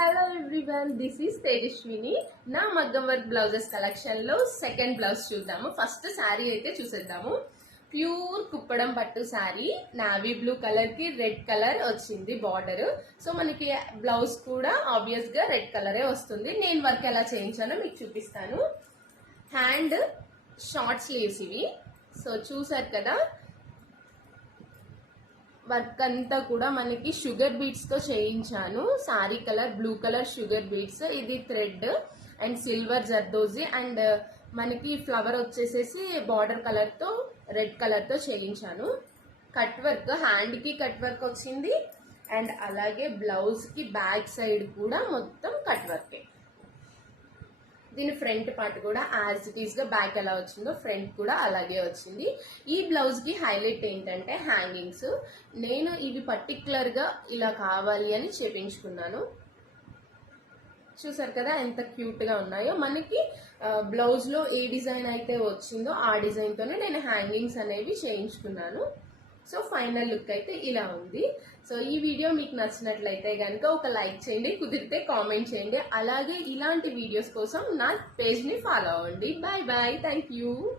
Hello everyone, this is Tejaswini. నా మగ్గం work blouses collection లో సెకండ్ బ్లౌజ్ చూద్దాము. ఫస్ట్ శారీ అయితే చూసేద్దాము. ప్యూర్ కుప్పడం పట్టు శారీ, నావీ బ్లూ కలర్ కి రెడ్ కలర్ వచ్చింది బార్డర్. సో మనకి బ్లౌజ్ కూడా ఆబ్వియస్ గా రెడ్ కలరే వస్తుంది. నేను వర్క్ ఎలా చేయించానో మీకు చూపిస్తాను. హ్యాండ్ షార్ట్ స్లీవ్స్ ఇవి. సో చూసారు కదా, వర్క్ అంతా కూడా మనకి షుగర్ బీడ్స్ తో చేయించాను. Sari colour blue colour sugar beads, ఇది thread and silver zardozi and మనకి ఫ్లవర్ వచ్చేసేసి బార్డర్ కలర్ తో రెడ్ కలర్ తో చేయించాను. కట్ వర్క్, హ్యాండ్ కి కట్ వర్క్ వచ్చింది అండ్ అలాగే బ్లౌజ్ కి బ్యాక్ సైడ్ కూడా మొత్తం కట్ వర్కే. దీని ఫ్రంట్ పార్ట్ కూడా యాజ్ ఇట్ ఈస్ గా బ్యాక్ ఎలా వచ్చిందో ఫ్రంట్ కూడా అలాగే వచ్చింది. ఈ బ్లౌజ్ కి హైలైట్ ఏంటంటే హ్యాంగింగ్స్. నేను ఇవి పర్టికులర్ గా ఇలా కావాలి అని చేపించుకున్నాను. చూసారు కదా ఎంత క్యూట్ గా ఉన్నాయో. మనకి బ్లౌజ్ లో ఏ డిజైన్ అయితే వచ్చిందో ఆ డిజైన్ తోనే నేను హ్యాంగింగ్స్ అనేవి చేయించుకున్నాను. సో ఫైనల్ లుక్ అయితే ఇలా ఉంది. సో ఈ వీడియో మీకు నచ్చినట్లయితే కనుక ఒక లైక్ చేయండి, కుదిరితే కామెంట్ చేయండి. అలాగే ఇలాంటి వీడియోస్ కోసం నా పేజ్ ని ఫాలో అవ్వండి. Bye bye, thank you.